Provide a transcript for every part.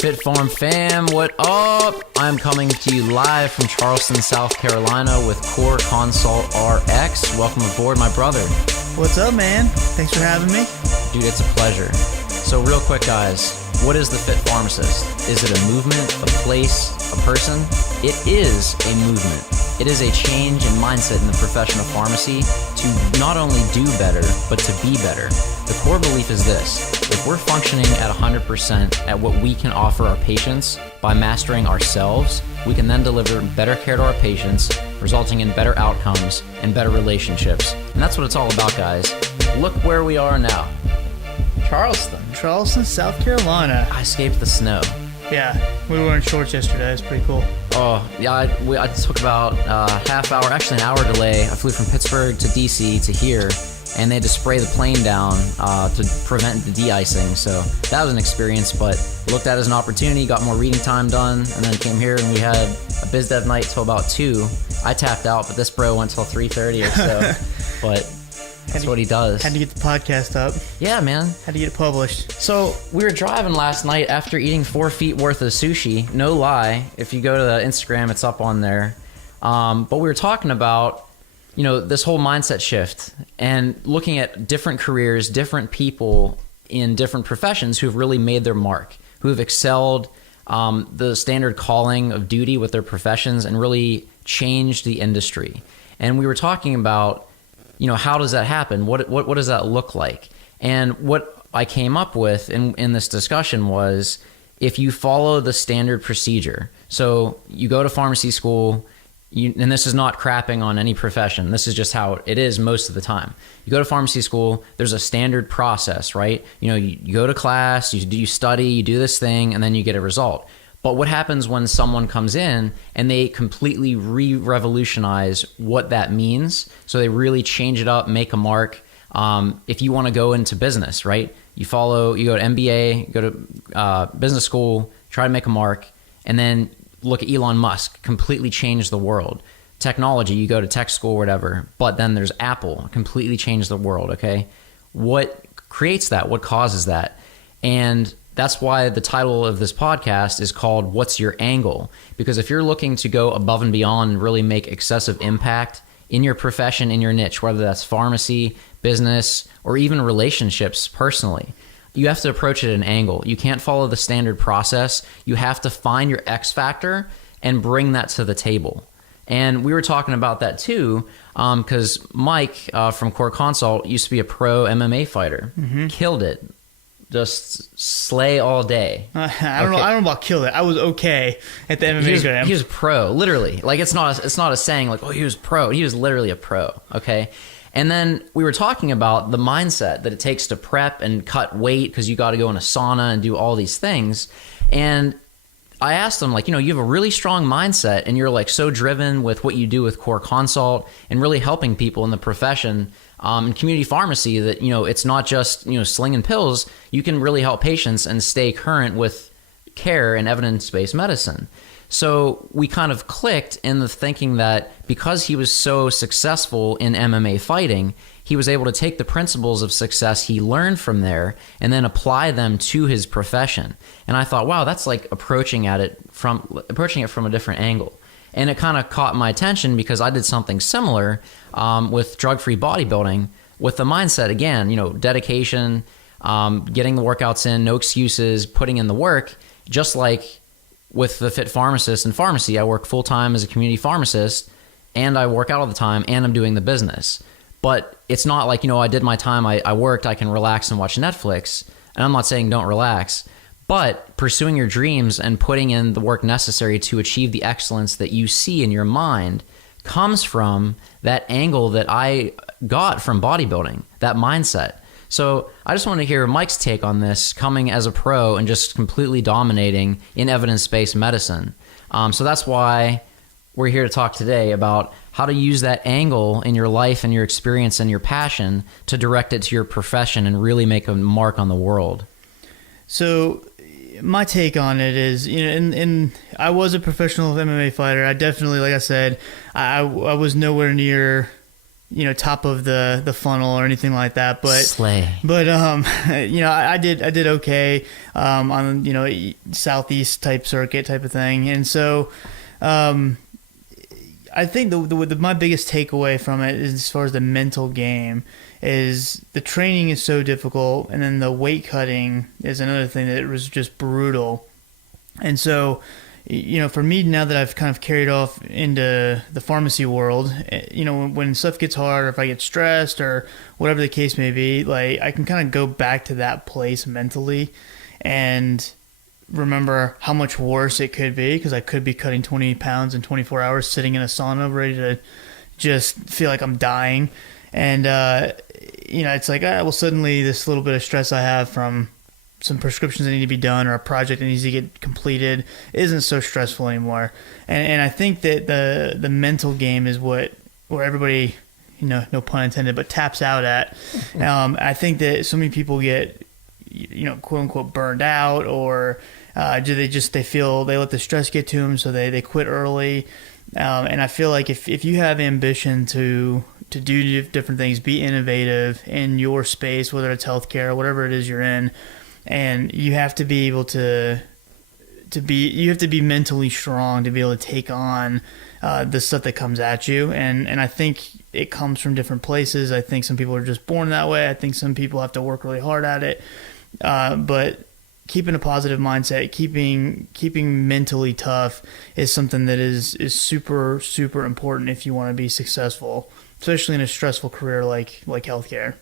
Fit Farm fam, what up? I'm coming to you live from Charleston, South Carolina with Core Consult RX. Welcome aboard, my brother. What's up, man? Thanks for having me. Dude, it's a pleasure. So real quick, guys, what is the Fit Pharmacist? Is it a movement, a place, a person? It is a movement. It is a change in mindset in the profession of pharmacy to not only do better, but to be better. The core belief is this: if we're functioning at 100% at what we can offer our patients by mastering ourselves, we can then deliver better care to our patients, resulting in better outcomes and better relationships. And that's what it's all about, guys. Look where we are now. Charleston, South Carolina. I escaped the snow. Yeah, we were in shorts yesterday. It's pretty cool. Oh, yeah, I took about half hour, actually an hour delay. I flew from Pittsburgh to DC to here, and they had to spray the plane down to prevent the de-icing. So that was an experience, but looked at it as an opportunity, got more reading time done, and then came here and we had a biz dev night till about 2. I tapped out, but this bro went till 3:30 or so. But that's what he does. Had to get the podcast up. Yeah, man. Had to get it published. So we were driving last night after eating 4 feet worth of sushi. No lie. If you go to the Instagram, it's up on there. But we were talking about, you know, this whole mindset shift and looking at different careers, different people in different professions who've really made their mark, who have excelled the standard calling of duty with their professions and really changed the industry. And we were talking about, you know, how does that happen? What does that look like? And what I came up with in this discussion was, if you follow the standard procedure, so you go to pharmacy school, and this is not crapping on any profession, this is just how it is most of the time. You go to pharmacy school, there's a standard process, right? You know, you go to class, you study, you do this thing, and then you get a result. But what happens when someone comes in and they completely revolutionize what that means? So they really change it up, make a mark. If you want to go into business, right? You go to MBA, go to business school, try to make a mark, and then look at Elon Musk, completely change the world. Technology, you go to tech school or whatever, but then there's Apple, completely changed the world, okay? What creates that? What causes that? And that's why the title of this podcast is called What's Your Angle? Because if you're looking to go above and beyond and really make excessive impact in your profession, in your niche, whether that's pharmacy, business, or even relationships personally, you have to approach it at an angle. You can't follow the standard process. You have to find your X factor and bring that to the table. And we were talking about that too, because Mike from Core Consult used to be a pro MMA fighter. Mm-hmm. Killed it. Just slay all day. I don't know about kill it. I was okay at the MMA. He was pro, literally. Like it's not a saying like, oh, he was pro. He was literally a pro. Okay. And then we were talking about the mindset that it takes to prep and cut weight, because you got to go in a sauna and do all these things. And I asked him, like, you know, you have a really strong mindset and you're like so driven with what you do with Core Consult and really helping people in the profession. In community pharmacy, that, you know, it's not just, you know, slinging pills. You can really help patients and stay current with care and evidence-based medicine. So we kind of clicked in the thinking that because he was so successful in MMA fighting, he was able to take the principles of success he learned from there and then apply them to his profession. And I thought, wow, that's like approaching it from a different angle. And it kind of caught my attention because I did something similar with drug-free bodybuilding with the mindset, again, you know, dedication, getting the workouts in, no excuses, putting in the work. Just like with the Fit Pharmacist in pharmacy, I work full-time as a community pharmacist and I work out all the time and I'm doing the business. But it's not like, you know, I did my time, I worked, I can relax and watch Netflix. And I'm not saying don't relax. But pursuing your dreams and putting in the work necessary to achieve the excellence that you see in your mind comes from that angle that I got from bodybuilding, that mindset. So I just want to hear Mike's take on this, coming as a pro and just completely dominating in evidence-based medicine. So that's why we're here to talk today about how to use that angle in your life and your experience and your passion to direct it to your profession and really make a mark on the world. So my take on it is, you know, and I was a professional MMA fighter. I definitely, like I said, I was nowhere near top of the funnel or anything like that, but Slay. I did okay on southeast type circuit type of thing, and so I think my biggest takeaway from it is, as far as the mental game, is the training is so difficult, and then the weight cutting is another thing that was just brutal. And so, for me, now that I've kind of carried off into the pharmacy world, when stuff gets hard, or if I get stressed or whatever the case may be, like, I can kind of go back to that place mentally and remember how much worse it could be, because I could be cutting 20 pounds in 24 hours, sitting in a sauna, ready to just feel like I'm dying. And, it's like, well, suddenly this little bit of stress I have from some prescriptions that need to be done or a project that needs to get completed isn't so stressful anymore. And I think that the mental game is where everybody, no pun intended, but taps out at. I think that so many people get, quote unquote, burned out, or they feel they let the stress get to them, so they quit early. And I feel like if you have ambition to do different things, be innovative in your space, whether it's healthcare or whatever it is you're in, and you have to be able to be mentally strong to be able to take on the stuff that comes at you. And I think it comes from different places. I think some people are just born that way. I think some people have to work really hard at it. But keeping a positive mindset, keeping mentally tough is something that is super, super important if you want to be successful, especially in a stressful career like healthcare.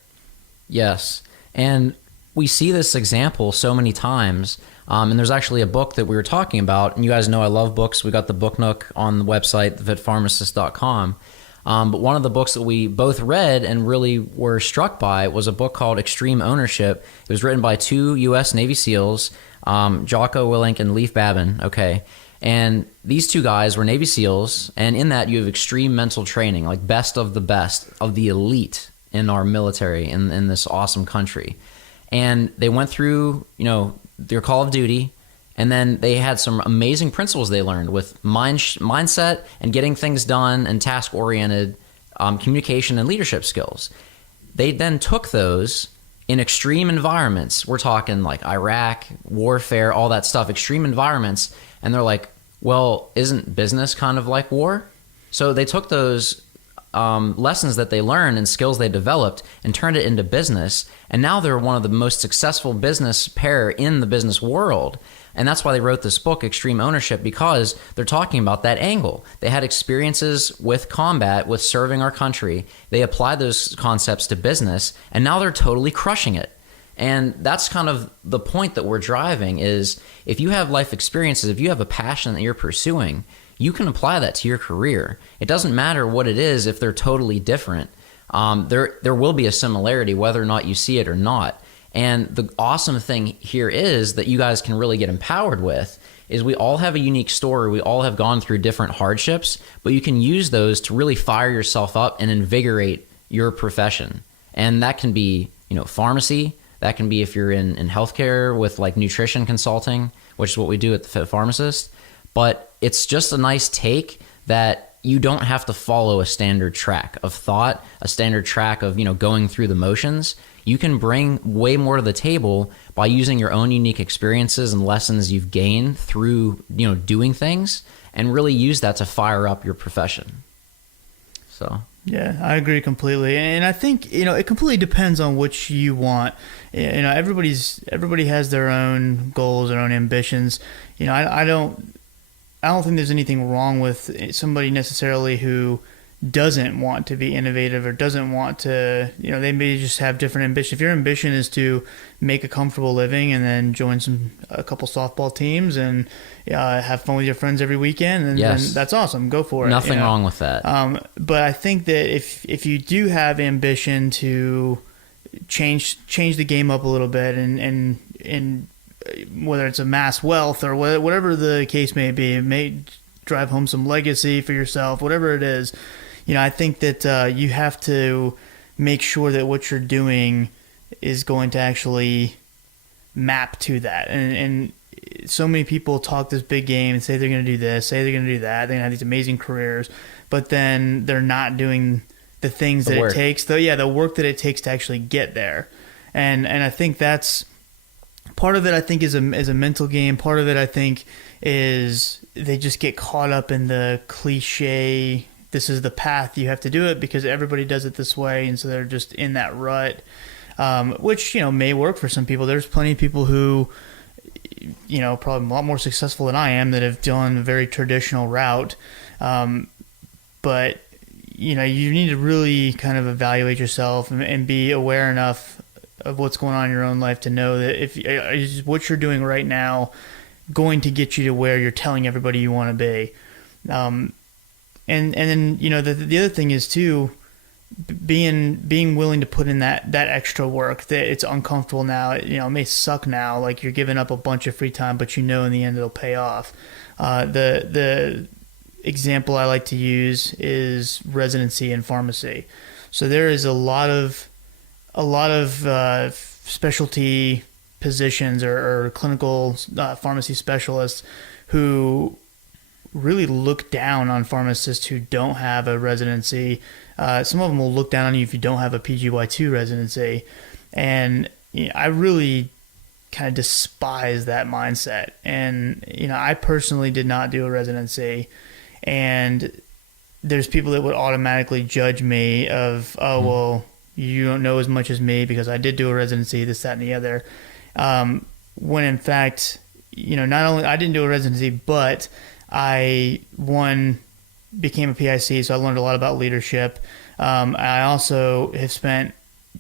Yes. And we see this example so many times. And there's actually a book that we were talking about. And you guys know I love books. We got the Book Nook on the website, thefitpharmacist.com. But one of the books that we both read and really were struck by was a book called Extreme Ownership. It was written by 2 U.S. Navy SEALs, Jocko Willink and Leif Babin. Okay. And these 2 guys were Navy SEALs. And in that, you have extreme mental training, like best of the elite in our military in this awesome country. And they went through, their Call of Duty, and then they had some amazing principles they learned with mindset and getting things done and task-oriented communication and leadership skills. They then took those in extreme environments. We're talking like Iraq, warfare, all that stuff, extreme environments. And they're like, well, isn't business kind of like war? So they took those lessons that they learned and skills they developed and turned it into business. And now they're one of the most successful business pair in the business world. And that's why they wrote this book, Extreme Ownership, because they're talking about that angle. They had experiences with combat, with serving our country. They applied those concepts to business, and now they're totally crushing it. And that's kind of the point that we're driving is if you have life experiences, if you have a passion that you're pursuing, you can apply that to your career. It doesn't matter what it is if they're totally different. There will be a similarity whether or not you see it or not. And the awesome thing here is that you guys can really get empowered with is we all have a unique story. We all have gone through different hardships, but you can use those to really fire yourself up and invigorate your profession. And that can be, pharmacy. That can be if you're in healthcare with like nutrition consulting, which is what we do at the Fit Pharmacist. But it's just a nice take that you don't have to follow a standard track of thought, a standard track of, going through the motions. You can bring way more to the table by using your own unique experiences and lessons you've gained through, doing things, and really use that to fire up your profession. So. Yeah, I agree completely. And I think, it completely depends on what you want. Everybody has their own goals, their own ambitions. I don't think there's anything wrong with somebody necessarily who doesn't want to be innovative or doesn't want to, they may just have different ambition. If your ambition is to make a comfortable living and then join a couple softball teams and have fun with your friends every weekend, then that's awesome. Go for it. Nothing wrong with that. But I think that if you do have ambition to change the game up a little bit and whether it's amass wealth or whatever the case may be, it may drive home some legacy for yourself, whatever it is, I think that you have to make sure that what you're doing is going to actually map to that. And so many people talk this big game and say they're going to do this, say they're going to do that, they're going to have these amazing careers, but then they're not doing the things The that work. it takes, the work that it takes to actually get there. And I think that's part of it. I think is a mental game. Part of it, I think, is they just get caught up in the cliche. This is the path, you have to do it because everybody does it this way, and so they're just in that rut, which may work for some people. There's plenty of people who, probably a lot more successful than I am that have done a very traditional route, but you need to really kind of evaluate yourself and be aware enough of what's going on in your own life to know that if is what you're doing right now going to get you to where you're telling everybody you want to be. And then the other thing is too, being willing to put in that extra work, that it's uncomfortable now. It may suck now, like you're giving up a bunch of free time, but in the end it'll pay off. The example I like to use is residency in pharmacy. So there is a lot of specialty positions or clinical pharmacy specialists who really look down on pharmacists who don't have a residency. Some of them will look down on you if you don't have a PGY2 residency. And I really kind of despise that mindset. And, I personally did not do a residency. And there's people that would automatically judge me of, well, you don't know as much as me because I did do a residency, this, that, and the other. When in fact, not only I didn't do a residency, but I became a PIC, so I learned a lot about leadership. I also have spent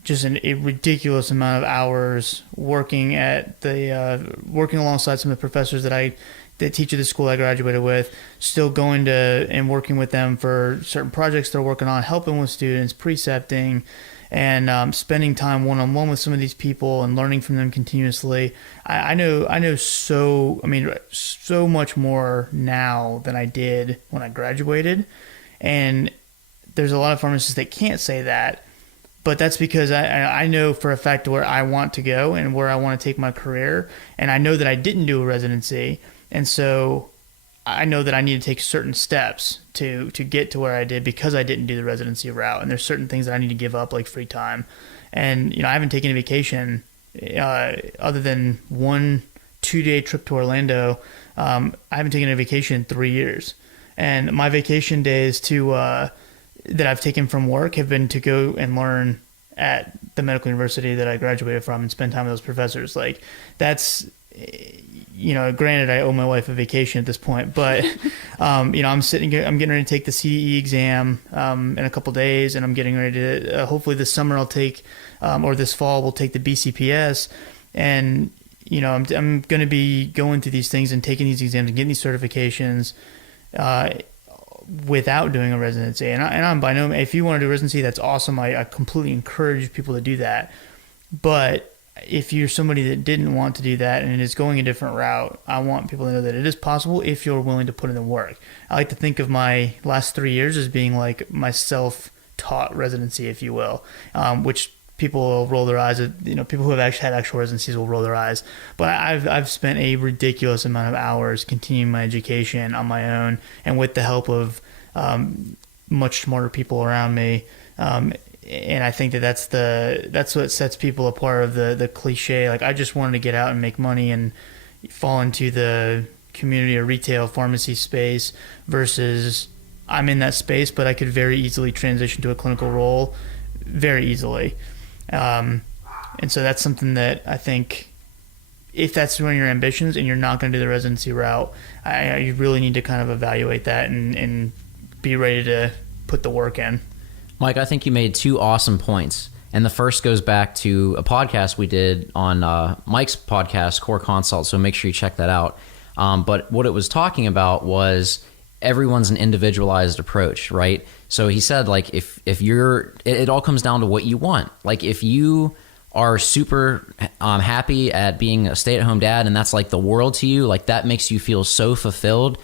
just a ridiculous amount of hours working alongside some of the professors that teach at the school I graduated with, still going to and working with them for certain projects they're working on, helping with students, precepting, and spending time one-on-one with some of these people and learning from them continuously. I know so much more now than I did when I graduated. And there's a lot of pharmacists that can't say that, but that's because I know for a fact where I want to go and where I want to take my career. And I know that I didn't do a residency. And so I know that I need to take certain steps to get to where I did because I didn't do the residency route. And there's certain things that I need to give up, like free time. And, I haven't taken a vacation other than 1-2 day trip to Orlando. I haven't taken a vacation in 3 years. And my vacation days that I've taken from work have been to go and learn at the medical university that I graduated from and spend time with those professors. Like that's, granted I owe my wife a vacation at this point, but, I'm getting ready to take the CDE exam, in a couple days, and I'm getting ready to, hopefully this summer I'll take, or this fall we'll take the BCPS. And, I'm going to be going through these things and taking these exams and getting these certifications, without doing a residency. And I'm by no means, if you want to do residency, that's awesome. I completely encourage people to do that. But if you're somebody that didn't want to do that and is going a different route, I want people to know that it is possible if you're willing to put in the work. I like to think of my last 3 years as being like my self-taught residency, if you will, which people will roll their eyes at. People who have actually had actual residencies will roll their eyes. But I've spent a ridiculous amount of hours continuing my education on my own and with the help of much smarter people around me. And I think that's what sets people apart of the cliche. Like, I just wanted to get out and make money and fall into the community or retail pharmacy space versus I'm in that space, but I could very easily transition to a clinical role very easily. And so that's something that I think if that's one of your ambitions and you're not going to do the residency route, you really need to kind of evaluate that and be ready to put the work in. Mike, I think you made two awesome points. And the first goes back to a podcast we did on Mike's podcast, Core Consult, so make sure you check that out. But what it was talking about was everyone's an individualized approach, right? So he said, like, if you're, it all comes down to what you want. Like, if you are super happy at being a stay-at-home dad and that's like the world to you, like that makes you feel so fulfilled,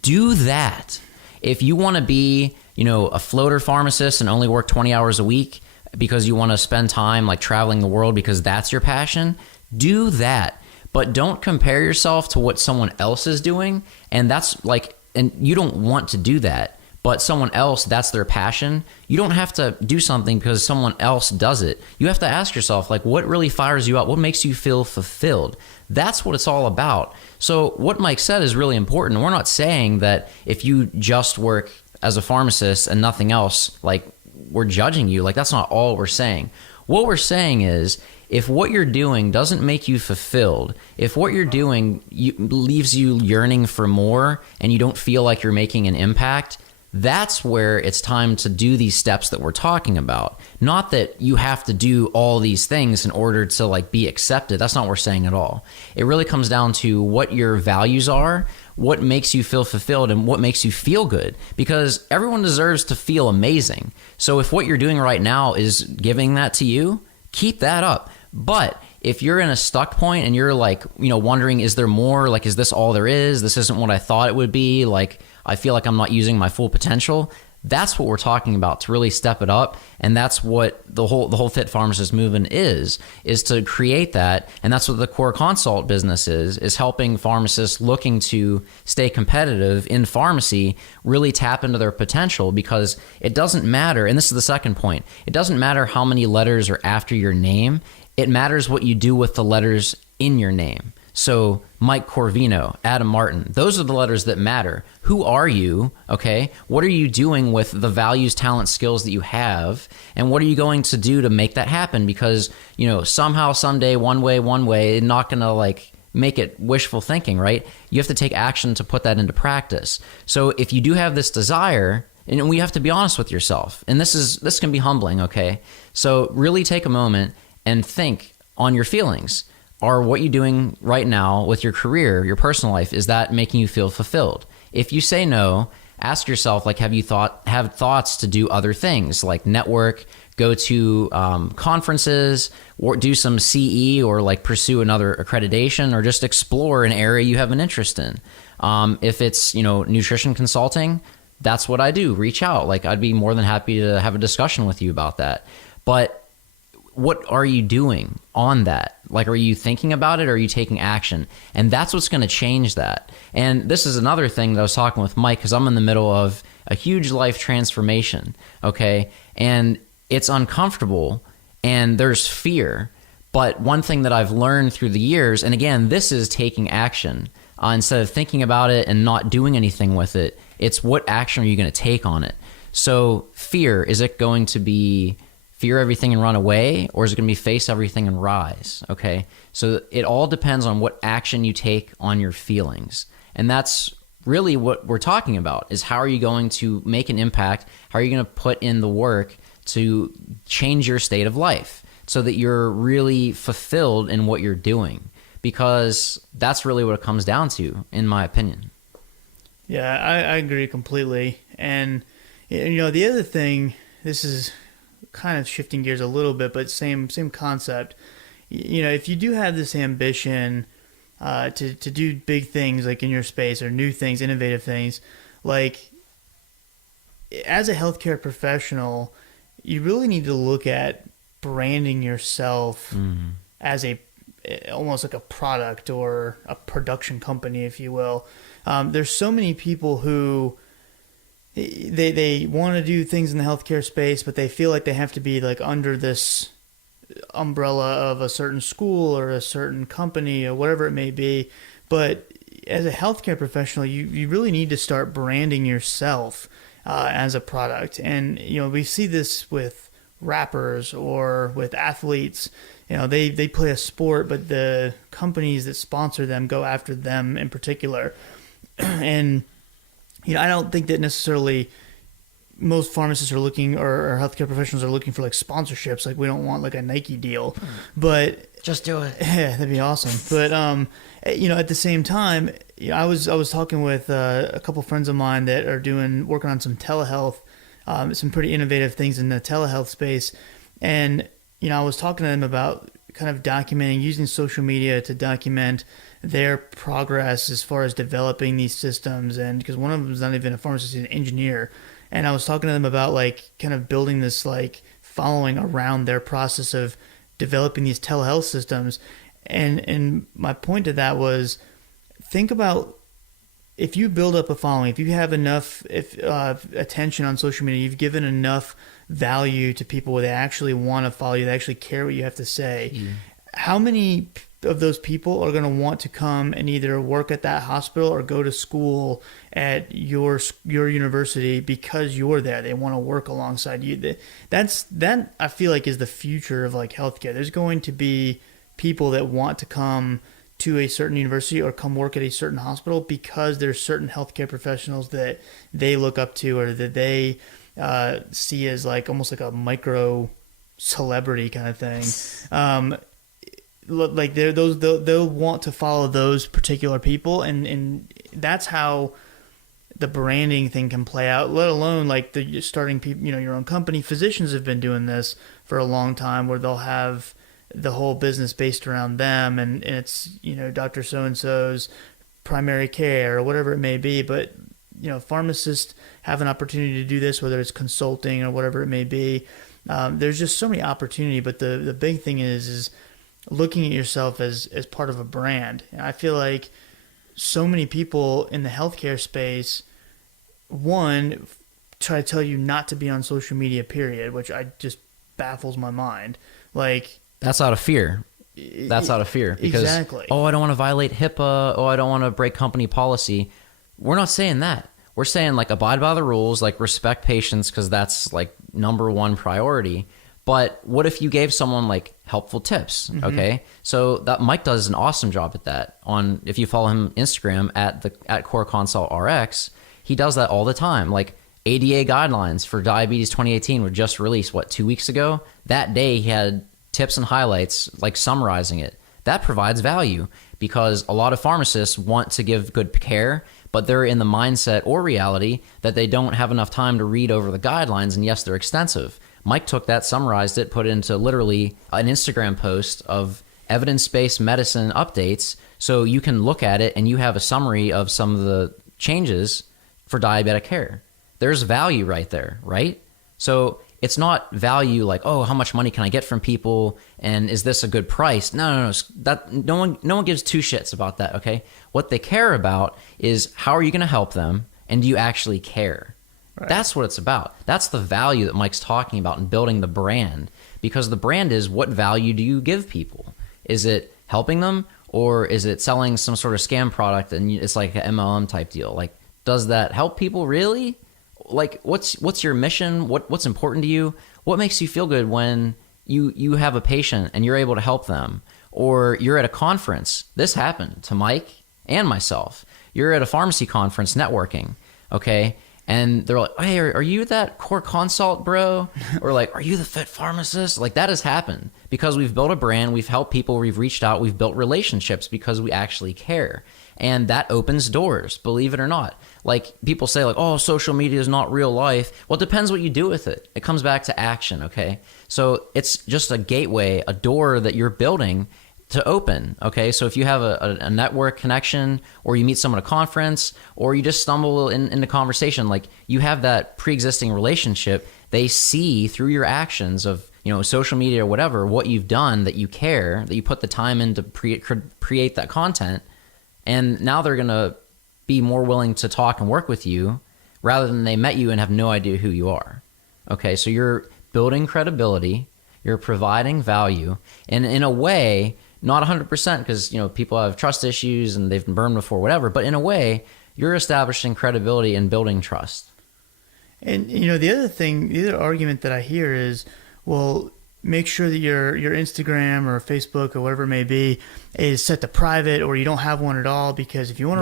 do that. If you want to be, a floater pharmacist and only work 20 hours a week because you want to spend time like traveling the world because that's your passion, do that. But don't compare yourself to what someone else is doing. And that's like, and you don't want to do that. but someone else, that's their passion. You don't have to do something because someone else does it. You have to ask yourself, like, what really fires you up? What makes you feel fulfilled? That's what it's all about. So what Mike said is really important. We're not saying that if you just work as a pharmacist and nothing else, like, we're judging you. Like, that's not all we're saying. What we're saying is, if what you're doing doesn't make you fulfilled, if what you're doing leaves you yearning for more and you don't feel like you're making an impact, that's where it's time to do these steps that we're talking about. Not that you have to do all these things in order to like be accepted. That's not what we're saying at all. It really comes down to what your values are, what makes you feel fulfilled, and what makes you feel good, because everyone deserves to feel amazing. So if what you're doing right now is giving that to you, keep that up. But if you're in a stuck point and you're like, wondering, is there more? Like, is this all there is? This isn't what I thought it would be. Like, I feel like I'm not using my full potential. That's what we're talking about, to really step it up. And that's what the whole Fit Pharmacist movement is to create that. And that's what the Core Consult business is helping pharmacists looking to stay competitive in pharmacy really tap into their potential, because it doesn't matter. And this is the second point. It doesn't matter how many letters are after your name. It matters what you do with the letters in your name. So Mike Corvino, Adam Martin, those are the letters that matter. Who are you? Okay. What are you doing with the values, talent, skills that you have? And what are you going to do to make that happen? Because, somehow, someday, one way, not going to like make it wishful thinking, right? You have to take action to put that into practice. So if you do have this desire, and we have to be honest with yourself, and this can be humbling. Okay. So really take a moment and think on your feelings. Are what you're doing right now with your career, your personal life, is that making you feel fulfilled? If you say no, ask yourself, like, have thoughts to do other things, like network, go to conferences, or do some CE, or like pursue another accreditation, or just explore an area you have an interest in. If it's, nutrition consulting, that's what I do. Reach out. Like, I'd be more than happy to have a discussion with you about that. But what are you doing on that? Like, are you thinking about it, or are you taking action? And that's what's going to change that. And this is another thing that I was talking with Mike, because I'm in the middle of a huge life transformation, okay? And it's uncomfortable, and there's fear. But one thing that I've learned through the years, and again, this is taking action. Instead of thinking about it and not doing anything with it, it's what action are you going to take on it? So fear, is it going to be fear everything and run away, or is it going to be face everything and rise? Okay. So it all depends on what action you take on your feelings. And that's really what we're talking about, is how are you going to make an impact? How are you going to put in the work to change your state of life so that you're really fulfilled in what you're doing? Because that's really what it comes down to, in my opinion. Yeah, I agree completely. And, the other thing, this is kind of shifting gears a little bit, but same concept. If you do have this ambition to do big things like in your space, or new things, innovative things, like as a healthcare professional, you really need to look at branding yourself as almost like a product or a production company, if you will. There's so many people who they want to do things in the healthcare space, but they feel like they have to be like under this umbrella of a certain school or a certain company or whatever it may be. But as a healthcare professional, you really need to start branding yourself as a product. And, we see this with rappers or with athletes. They play a sport, but the companies that sponsor them go after them in particular. And I don't think that necessarily most pharmacists are looking, or healthcare professionals are looking for like sponsorships. Like, we don't want like a Nike deal, but just do it. Yeah, that'd be awesome. But at the same time, I was talking with a couple friends of mine that are working on some telehealth, some pretty innovative things in the telehealth space, and I was talking to them about kind of documenting, using social media to document their progress as far as developing these systems. And because one of them is not even a pharmacist, he's an engineer. And I was talking to them about like kind of building this like following around their process of developing these telehealth systems. And my point to that was, think about if you build up a following, if you have enough attention on social media, you've given enough value to people where they actually want to follow you, they actually care what you have to say. How many of those people are going to want to come and either work at that hospital or go to school at your university because you're there? They want to work alongside you. That I feel like is the future of like healthcare. There's going to be people that want to come to a certain university or come work at a certain hospital because there's certain healthcare professionals that they look up to or that they see as like almost like a micro celebrity kind of thing. Like they'll want to follow those particular people, and that's how the branding thing can play out. Let alone like the starting people, your own company. Physicians have been doing this for a long time, where they'll have the whole business based around them, and it's Dr. So and so's primary care or whatever it may be. But pharmacists have an opportunity to do this, whether it's consulting or whatever it may be. There's just so many opportunity, but the big thing is looking at yourself as part of a brand. And I feel like so many people in the healthcare space, one, try to tell you not to be on social media, period, which I just baffles my mind. Like, that's out of fear. That's out of fear. Because, exactly. Oh, I don't want to violate HIPAA. Oh, I don't want to break company policy. We're not saying that. We're saying like abide by the rules, like respect patients, because that's like number one priority. But what if you gave someone like helpful tips? Mm-hmm. Okay, so that Mike does an awesome job at that. If you follow him Instagram at Core Consult RX, he does that all the time. Like ADA guidelines for diabetes 2018 were just released 2 weeks ago. That day he had tips and highlights, like summarizing it. That provides value because a lot of pharmacists want to give good care, but they're in the mindset or reality that they don't have enough time to read over the guidelines, and yes, they're extensive. Mike took that, summarized it, put it into literally an Instagram post of evidence-based medicine updates, so you can look at it and you have a summary of some of the changes for diabetic care. There's value right there, right? So it's not value like, oh, how much money can I get from people, and is this a good price? No. That no one gives two shits about that. Okay, what they care about is how are you going to help them, and do you actually care? Right. That's what it's about. That's the value that Mike's talking about in building the brand, because the brand is what value do you give people? Is it helping them, or is it selling some sort of scam product and it's like an MLM type deal? Like, does that help people really? Like, what's your mission? What's important to you? What makes you feel good when you have a patient and you're able to help them? Or you're at a conference. This happened to Mike and myself. You're at a pharmacy conference networking, okay? And they're like, hey, are you that Core Consult bro? Or like, are you the Fit Pharmacist? Like, that has happened because we've built a brand, we've helped people, we've reached out, we've built relationships because we actually care. And that opens doors, believe it or not. Like, people say like, oh, social media is not real life. Well, it depends what you do with it. It comes back to action, okay? So it's just a gateway, a door that you're building to open, okay? So if you have a network connection, or you meet someone at a conference, or you just stumble into conversation, like, you have that pre-existing relationship. They see through your actions of, social media or whatever, what you've done, that you care, that you put the time in to create that content, and now they're going to be more willing to talk and work with you rather than they met you and have no idea who you are, okay? So you're building credibility, you're providing value, and in a way, not 100%, because people have trust issues and they've been burned before, whatever. But in a way, you're establishing credibility and building trust. And the other argument that I hear is, well, make sure that your Instagram or Facebook or whatever it may be is set to private, or you don't have one at all, because if you want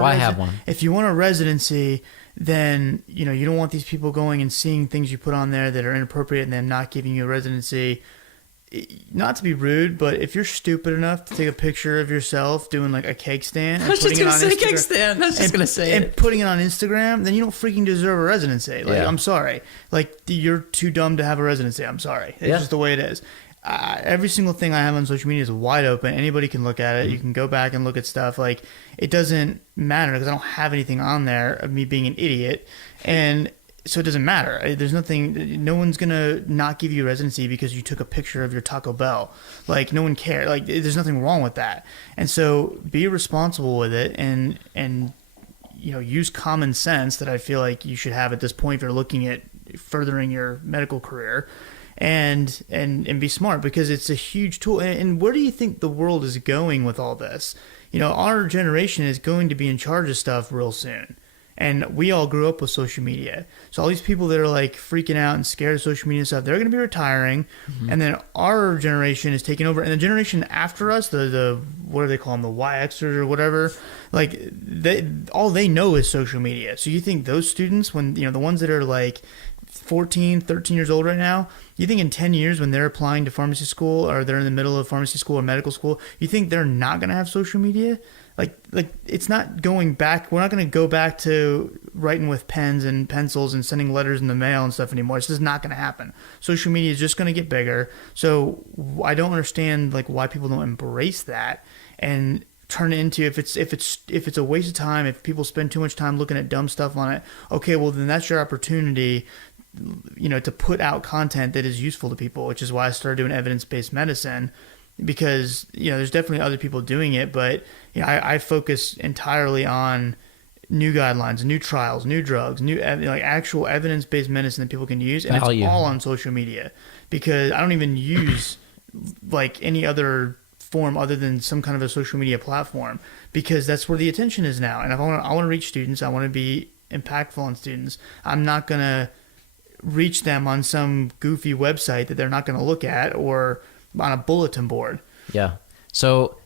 if you want a residency, then you don't want these people going and seeing things you put on there that are inappropriate and them not giving you a residency. Not to be rude, but if you're stupid enough to take a picture of yourself doing like a cake stand and putting it on Instagram, and putting it on Instagram, then you don't freaking deserve a residency. Like, I'm sorry, like, you're too dumb to have a residency. I'm sorry, it's just the way it is. Every single thing I have on social media is wide open. Anybody can look at it. Mm-hmm. You can go back and look at stuff. Like, it doesn't matter because I don't have anything on there of me being an idiot, and so it doesn't matter. There's nothing. No one's gonna not give you a residency because you took a picture of your Taco Bell. Like, no one cares. Like, there's nothing wrong with that. And so be responsible with it, and use common sense that I feel like you should have at this point if you're looking at furthering your medical career, and be smart, because it's a huge tool. And where do you think the world is going with all this? Our generation is going to be in charge of stuff real soon. And we all grew up with social media. So all these people that are like freaking out and scared of social media and stuff, they're going to be retiring. Mm-hmm. And then our generation is taking over. And the generation after us, the what do they call them? The Y-Xers or whatever. Like all they know is social media. So you think those students, when, the ones that are like 14, 13 years old right now, you think in 10 years when they're applying to pharmacy school, or they're in the middle of pharmacy school or medical school, you think they're not going to have social media? Like it's not going back. We're not going to go back to writing with pens and pencils and sending letters in the mail and stuff anymore. It's just not going to happen. Social media is just going to get bigger. So I don't understand like why people don't embrace that and turn it into, if it's a waste of time, if people spend too much time looking at dumb stuff on it, okay, well then that's your opportunity, to put out content that is useful to people, which is why I started doing evidence-based medicine. Because there's definitely other people doing it, but I focus entirely on new guidelines, new trials, new drugs, new actual evidence-based medicine that people can use, and It's all on social media. Because I don't even use like any other form other than some kind of a social media platform, because that's where the attention is now. And if I want to reach students, I want to be impactful on students. I'm not gonna reach them on some goofy website that they're not going to look at, or on a bulletin board. Yeah. So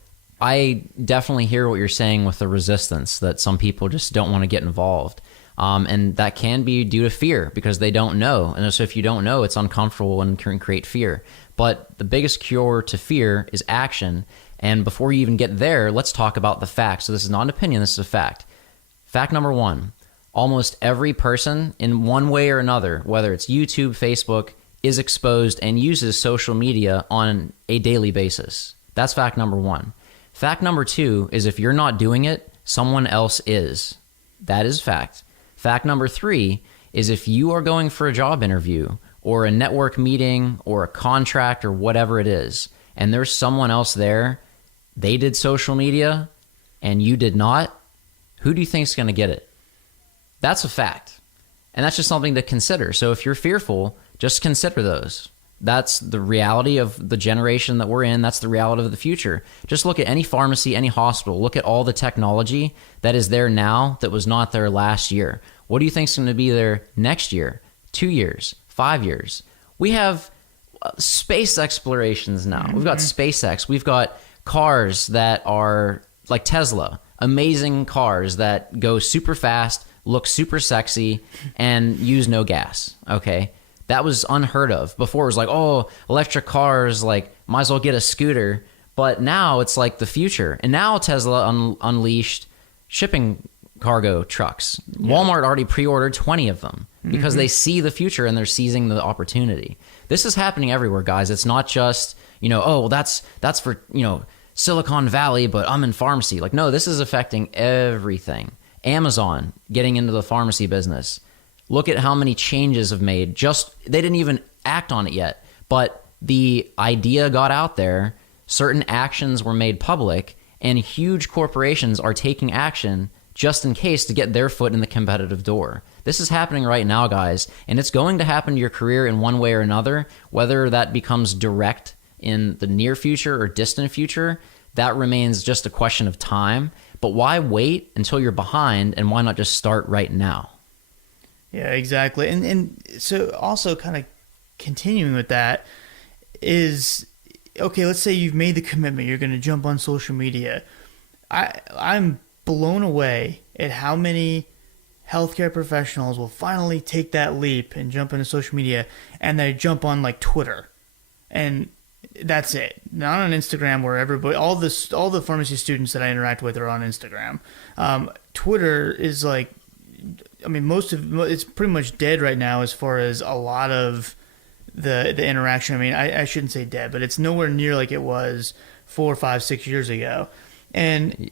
I definitely hear what you're saying with the resistance, that some people just don't want to get involved. And that can be due to fear, because they don't know. And so if you don't know, it's uncomfortable and can create fear. But the biggest cure to fear is action. And before you even get there, let's talk about the facts. So this is not an opinion, this is a fact. Fact number one, almost every person in one way or another, whether it's YouTube, Facebook, is exposed and uses social media on a daily basis. That's fact number one. Fact number two is if you're not doing it, someone else is. That is fact. Fact number three is if you are going for a job interview or a network meeting or a contract or whatever it is, and there's someone else there, they did social media and you did not, who do you think is going to get it? That's a fact. And that's just something to consider. So if you're fearful, just consider those. That's the reality of the generation that we're in. That's the reality of the future. Just look at any pharmacy, any hospital. Look at all the technology that is there now that was not there last year. What do you think is going to be there next year, 2 years, 5 years? We have space explorations now. We've got SpaceX. We've got cars that are like Tesla, amazing cars that go super fast, look super sexy, and use no gas, okay? That was unheard of. Before it was like, oh, electric cars, like, might as well get a scooter. But now it's like the future. And now Tesla unleashed shipping cargo trucks. Yeah. Walmart already pre-ordered 20 of them because they see the future and they're seizing the opportunity. This is happening everywhere, guys. It's not just, oh, well, that's for, Silicon Valley, but I'm in pharmacy. Like, no, this is affecting everything. Amazon getting into the pharmacy business. Look at how many changes have made. They didn't even act on it yet, but the idea got out there, certain actions were made public, and huge corporations are taking action just in case to get their foot in the competitive door. This is happening right now, guys, and it's going to happen to your career in one way or another. Whether that becomes direct in the near future or distant future, that remains just a question of time. But why wait until you're behind, and why not just start right now? Yeah, exactly. And so also kind of continuing with that is, okay, let's say you've made the commitment, you're going to jump on social media. I'm blown away at how many healthcare professionals will finally take that leap and jump into social media, and they jump on like Twitter. And that's it. Not on Instagram, where everybody, all the pharmacy students that I interact with are on Instagram. Twitter is like, it's pretty much dead right now as far as a lot of the interaction. I shouldn't say dead, but it's nowhere near like it was 4, 5, 6 years ago. And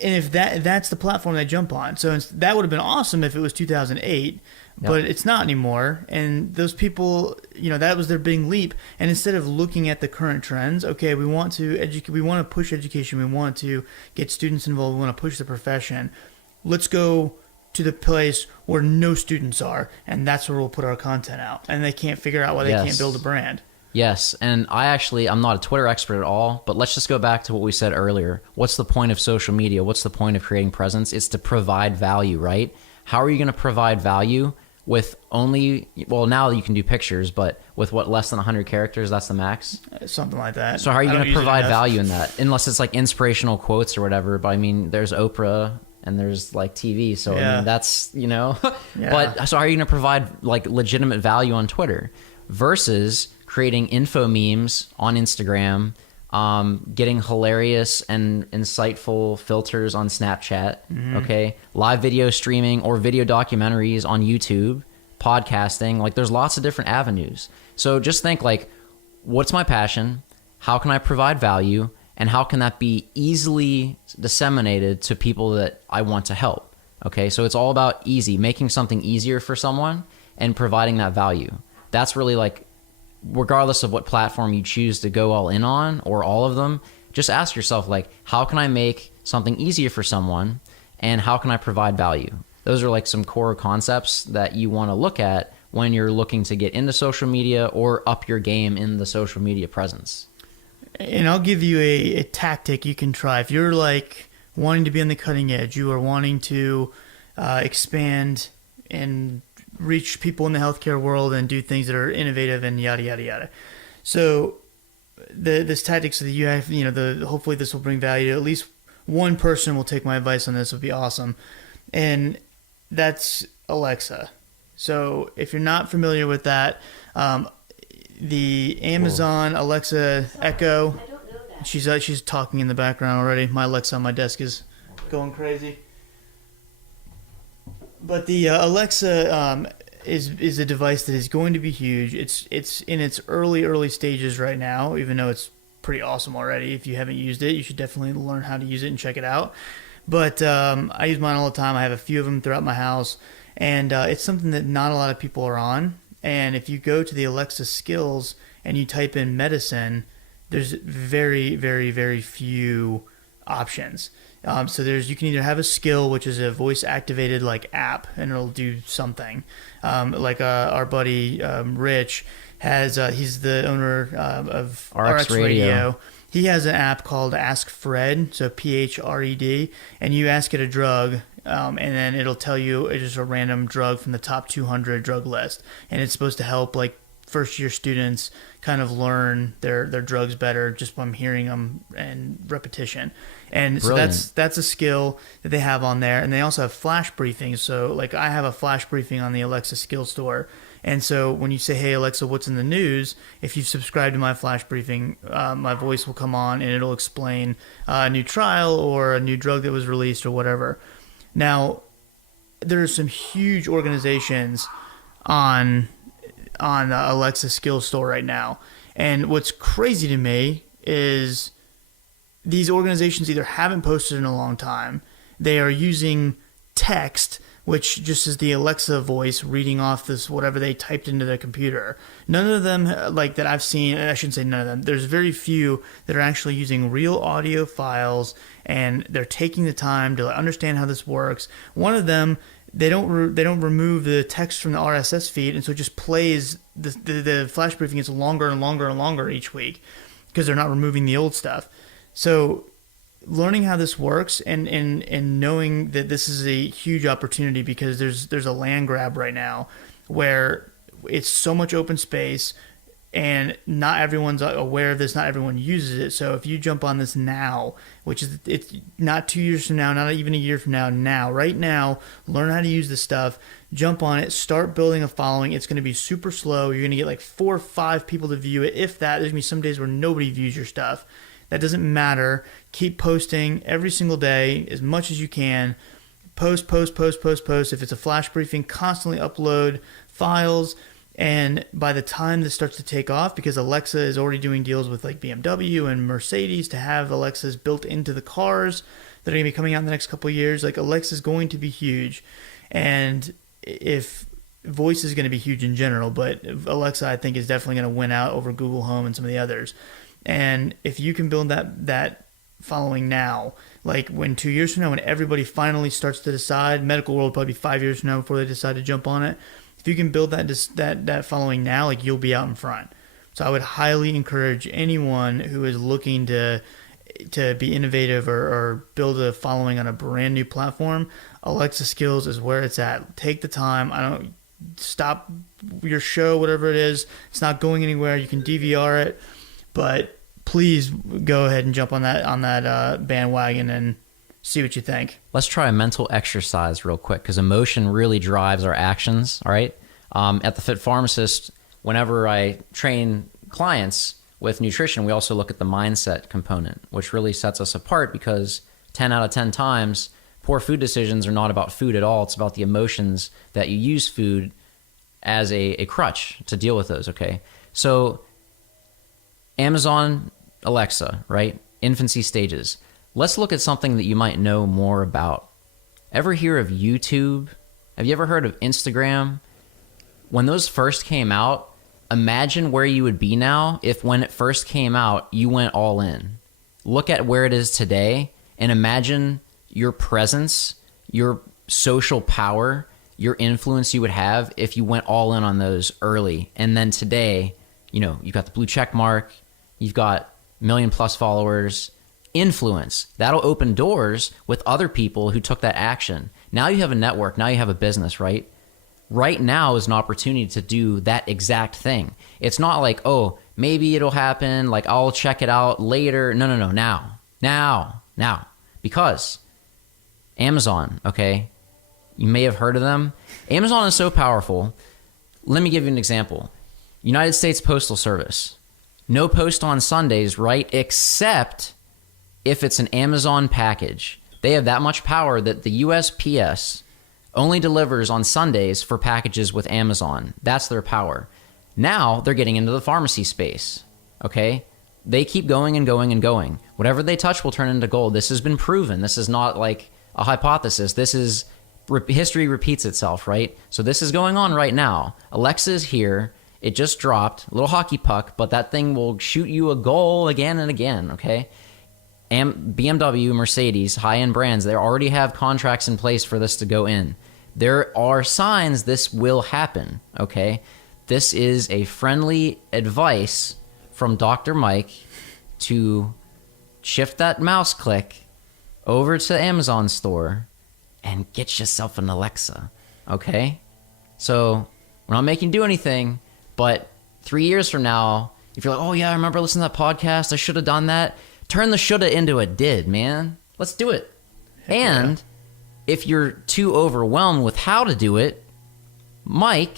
if that's the platform they jump on. So that would have been awesome if it was 2008, but it's not anymore. And those people, that was their big leap. And instead of looking at the current trends, okay, we want to educate, we want to push education, we want to get students involved, we want to push the profession. let's go to the place where no students are, and that's where we'll put our content out. And they can't figure out why they can't build a brand. Yes, and I'm not a Twitter expert at all, but let's just go back to what we said earlier. What's the point of social media? What's the point of creating presence? It's to provide value, right? How are you going to provide value with only, well, now you can do pictures, but with what, less than 100 characters? That's the max? Something like that. So how are you going to provide value in that? Unless it's like inspirational quotes or whatever, but I mean, there's Oprah and there's like TV, so I mean, that's, but so how are you going to provide like legitimate value on Twitter versus creating info memes on Instagram, getting hilarious and insightful filters on Snapchat, okay? Live video streaming or video documentaries on YouTube, podcasting. Like, there's lots of different avenues. So just think, like, what's my passion? How can I provide value? And how can that be easily disseminated to people that I want to help? Okay, so it's all about easy, making something easier for someone and providing that value. That's really like, regardless of what platform you choose to go all in on or all of them, just ask yourself, like, how can I make something easier for someone and how can I provide value? Those are like some core concepts that you want to look at when you're looking to get into social media or up your game in the social media presence. And I'll give you a tactic you can try. If you're like wanting to be on the cutting edge, you are wanting to expand and reach people in the healthcare world and do things that are innovative and yada yada yada. So this tactic, so that you have, hopefully this will bring value to at least one person. Will take my advice on this, would be awesome, and that's Alexa. So if you're not familiar with that, the Amazon Alexa Echo, she's talking in the background already. My Alexa on my desk is going crazy. But the Alexa is a device that is going to be huge. It's in its early stages right now, even though it's pretty awesome already. If you haven't used it, you should definitely learn how to use it and check it out. But I use mine all the time. I have a few of them throughout my house, and it's something that not a lot of people are on. And if you go to the Alexa skills and you type in medicine, there's very, very, very few options. So you can either have a skill, which is a voice activated like app, and it'll do something. Like our buddy Rich has, he's the owner of RX Radio. He has an app called Ask Fred, so PHRED, and you ask it a drug, and then it'll tell you it's just a random drug from the top 200 drug list, and it's supposed to help like first year students kind of learn their drugs better just from hearing them and repetition. And Brilliant. So that's a skill that they have on there. And they also have flash briefings. So like I have a flash briefing on the Alexa skill store. And so when you say, hey, Alexa, what's in the news? If you've subscribed to my flash briefing, my voice will come on and it'll explain a new trial or a new drug that was released or whatever. Now, there are some huge organizations on Alexa skill store right now. And what's crazy to me is these organizations either haven't posted in a long time, they are using text, which just is the Alexa voice reading off this whatever they typed into their computer. None of them, like that I've seen, I shouldn't say none of them, there's very few that are actually using real audio files, and they're taking the time to understand how this works. One of them, they don't remove the text from the RSS feed, and so it just plays the flash briefing gets longer and longer and longer each week because they're not removing the old stuff. So learning how this works and knowing that this is a huge opportunity, because there's a land grab right now where it's so much open space and not everyone's aware of this, not everyone uses it. So if you jump on this now, which is it's not 2 years from now, not even a year from now, right now, learn how to use this stuff, jump on it, start building a following. It's going to be super slow. You're going to get like 4 or 5 people to view it. If that, there's going to be some days where nobody views your stuff. That doesn't matter. Keep posting every single day as much as you can. Post. If it's a flash briefing, constantly upload files. And by the time this starts to take off, because Alexa is already doing deals with like BMW and Mercedes to have Alexas built into the cars that are going to be coming out in the next couple of years, like Alexa is going to be huge. And if voice is going to be huge in general, but Alexa I think is definitely going to win out over Google Home and some of the others. And if you can build that following now. Like when 2 years from now, when everybody finally starts to decide, medical world probably 5 years from now before they decide to jump on it. If you can build that following now, like you'll be out in front. So I would highly encourage anyone who is looking to be innovative or build a following on a brand new platform. Alexa Skills is where it's at. Take the time. I don't stop your show, whatever it is. It's not going anywhere. You can DVR it, but please go ahead and jump on that bandwagon and see what you think. Let's try a mental exercise real quick, because emotion really drives our actions. All right. At the Fit Pharmacist, whenever I train clients with nutrition, we also look at the mindset component, which really sets us apart, because 10 out of 10 times, poor food decisions are not about food at all. It's about the emotions that you use food as a crutch to deal with those. Okay. So Amazon Alexa, right? Infancy stages. Let's look at something that you might know more about. Ever hear of YouTube? Have you ever heard of Instagram? When those first came out, imagine where you would be now if when it first came out, you went all in. Look at where it is today and imagine your presence, your social power, your influence you would have if you went all in on those early. And then today, you've got the blue check mark, you've got million+ followers, influence. That'll open doors with other people who took that action. Now you have a network, now you have a business, right? Right now is an opportunity to do that exact thing. It's not like, oh, maybe it'll happen, like I'll check it out later. No, now. Because Amazon, okay, you may have heard of them. Amazon is so powerful. Let me give you an example. United States Postal Service. No post on Sundays, right? Except if it's an Amazon package. They have that much power that the USPS only delivers on Sundays for packages with Amazon. That's their power. Now they're getting into the pharmacy space, okay? They keep going and going and going. Whatever they touch will turn into gold. This has been proven. This is not like a hypothesis. This is, history repeats itself, right? So this is going on right now. Alexa is here. It just dropped, a little hockey puck, but that thing will shoot you a goal again and again, okay? BMW, Mercedes, high-end brands, they already have contracts in place for this to go in. There are signs this will happen, okay? This is a friendly advice from Dr. Mike to shift that mouse click over to the Amazon store and get yourself an Alexa, okay? So we're not making you do anything, but 3 years from now, if you're like, oh yeah, I remember listening to that podcast, I should have done that. Turn the shoulda into a did, man. Let's do it. Heck and if you're too overwhelmed with how to do it, Mike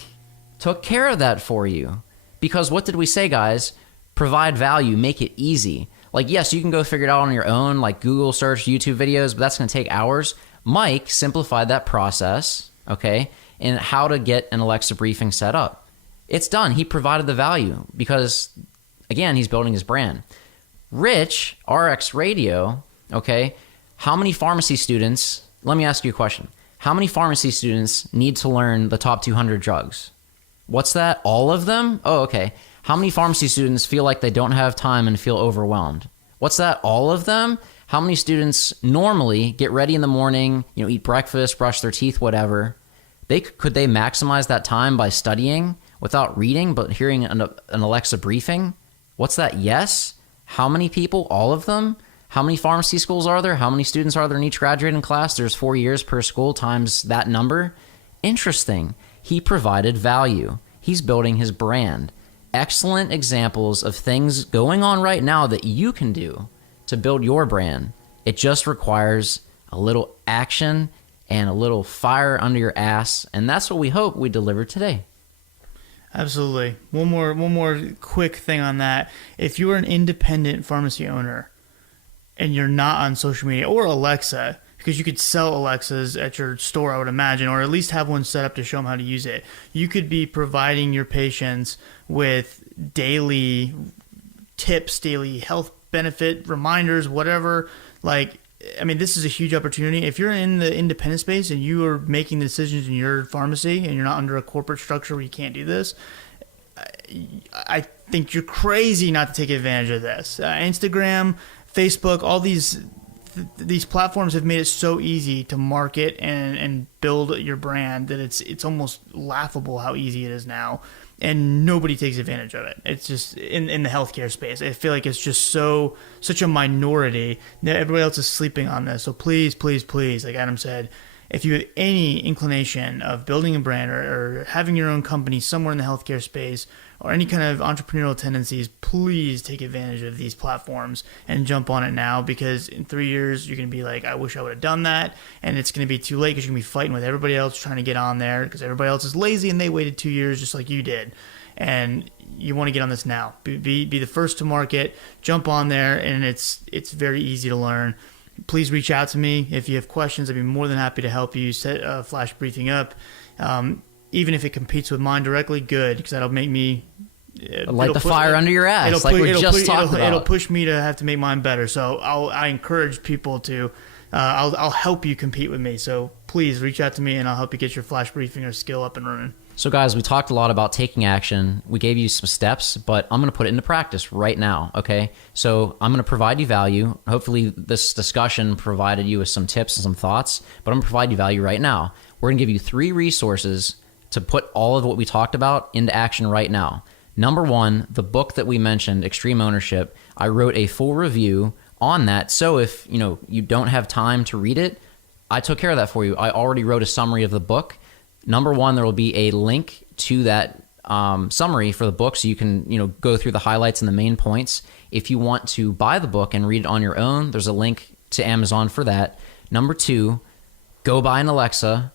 took care of that for you. Because what did we say, guys? Provide value, make it easy. Like, yes, you can go figure it out on your own, like Google search, YouTube videos, but that's going to take hours. Mike simplified that process, okay, and how to get an Alexa briefing set up. It's done. He provided the value because, again, he's building his brand. Rich, RX Radio, okay, how many pharmacy students, let me ask you a question. How many pharmacy students need to learn the top 200 drugs? What's that? All of them? Oh, okay. How many pharmacy students feel like they don't have time and feel overwhelmed? What's that? All of them? How many students normally get ready in the morning, eat breakfast, brush their teeth, whatever? Could they maximize that time by studying without reading, but hearing an Alexa briefing? What's that? Yes. How many people? All of them? How many pharmacy schools are there? How many students are there in each graduating class? There's 4 years per school times that number. Interesting. He provided value. He's building his brand. Excellent examples of things going on right now that you can do to build your brand. It just requires a little action and a little fire under your ass, and that's what we hope we deliver today. Absolutely. One more quick thing on that. If you're an independent pharmacy owner and you're not on social media or Alexa, because you could sell Alexas at your store, I would imagine, or at least have one set up to show them how to use it. You could be providing your patients with daily tips, daily health benefit reminders, whatever. This is a huge opportunity. If you're in the independent space and you are making decisions in your pharmacy and you're not under a corporate structure where you can't do this, I think you're crazy not to take advantage of this. Instagram, Facebook, all these platforms have made it so easy to market and build your brand that it's almost laughable how easy it is now, and nobody takes advantage of it. It's just in the healthcare space, I feel like it's just such a minority that everybody else is sleeping on this. So please, like Adam said, if you have any inclination of building a brand or having your own company somewhere in the healthcare space or any kind of entrepreneurial tendencies, please take advantage of these platforms and jump on it now, because in 3 years you're going to be like, I wish I would have done that, and it's going to be too late because you're going to be fighting with everybody else trying to get on there because everybody else is lazy and they waited 2 years just like you did. And you want to get on this now. Be the first to market, jump on there, and it's very easy to learn. Please reach out to me if you have questions. I'd be more than happy to help you set a flash briefing up. Even if it competes with mine directly, good, because that'll make me light the fire under your ass, like we just talked about. It'll push me to have to make mine better. So I encourage people to. I'll help you compete with me. So please reach out to me, and I'll help you get your flash briefing or skill up and running. So guys, we talked a lot about taking action. We gave you some steps, but I'm going to put it into practice right now, okay? So I'm going to provide you value. Hopefully this discussion provided you with some tips and some thoughts, but I'm going to provide you value right now. We're going to give you 3 resources to put all of what we talked about into action right now. Number 1, the book that we mentioned, Extreme Ownership. I wrote a full review on that. So if you don't have time to read it, I took care of that for you. I already wrote a summary of the book. Number 1, there will be a link to that summary for the book, so you can go through the highlights and the main points. If you want to buy the book and read it on your own, there's a link to Amazon for that. Number 2, go buy an Alexa.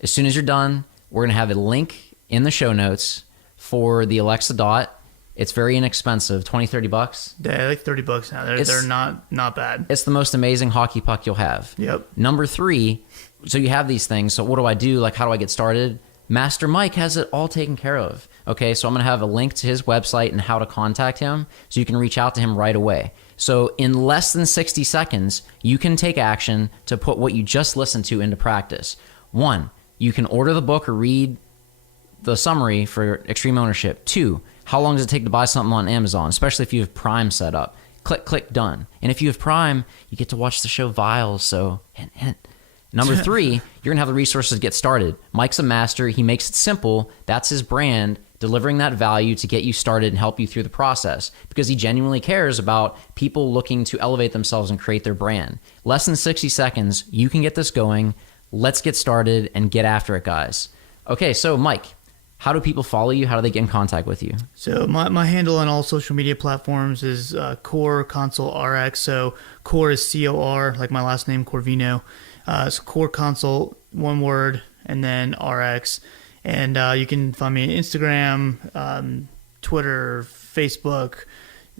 As soon as you're done, we're going to have a link in the show notes for the Alexa Dot. It's very inexpensive, $20-$30. Yeah, like $30 now. They're not bad. It's the most amazing hockey puck you'll have. Yep. Number 3, so you have these things. So what do I do? Like, how do I get started? Master Mike has it all taken care of. Okay, so I'm going to have a link to his website and how to contact him, so you can reach out to him right away. So in less than 60 seconds, you can take action to put what you just listened to into practice. 1, you can order the book or read the summary for Extreme Ownership. 2, how long does it take to buy something on Amazon, especially if you have Prime set up? Click, done. And if you have Prime, you get to watch the show Vials, so hint, hint. Number 3, you're going to have the resources to get started. Mike's a master. He makes it simple. That's his brand, delivering that value to get you started and help you through the process, because he genuinely cares about people looking to elevate themselves and create their brand. Less than 60 seconds, you can get this going. Let's get started and get after it, guys. Okay, so Mike, how do people follow you? How do they get in contact with you? So my handle on all social media platforms is Core Console RX. So Core is C-O-R, like my last name, Corvino. So Core Console, one word, and then RX. And you can find me on Instagram, Twitter, Facebook,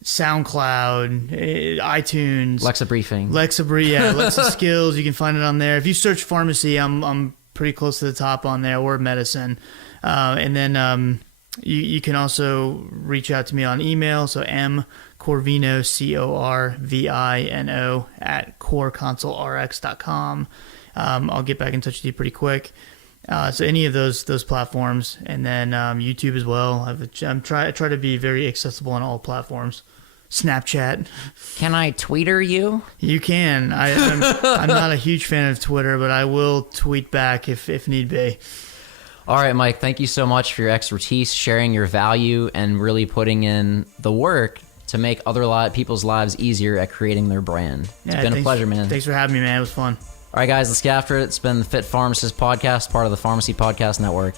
SoundCloud, iTunes. Alexa Briefing. Alexa Skills. You can find it on there. If you search pharmacy, I'm pretty close to the top on there, or medicine. And then you can also reach out to me on email. So Corvino, Corvino at coreconsolerx.com. I'll get back in touch with you pretty quick. So any of those platforms, and then YouTube as well. I try to be very accessible on all platforms. Snapchat. Can I tweeter you? You can. I'm not a huge fan of Twitter, but I will tweet back if need be. All right, Mike, thank you so much for your expertise, sharing your value, and really putting in the work to make other people's lives easier at creating their brand. It's been a pleasure, man. Thanks for having me, man. It was fun. All right, guys, let's get after it. It's been the Fit Pharmacist Podcast, part of the Pharmacy Podcast Network.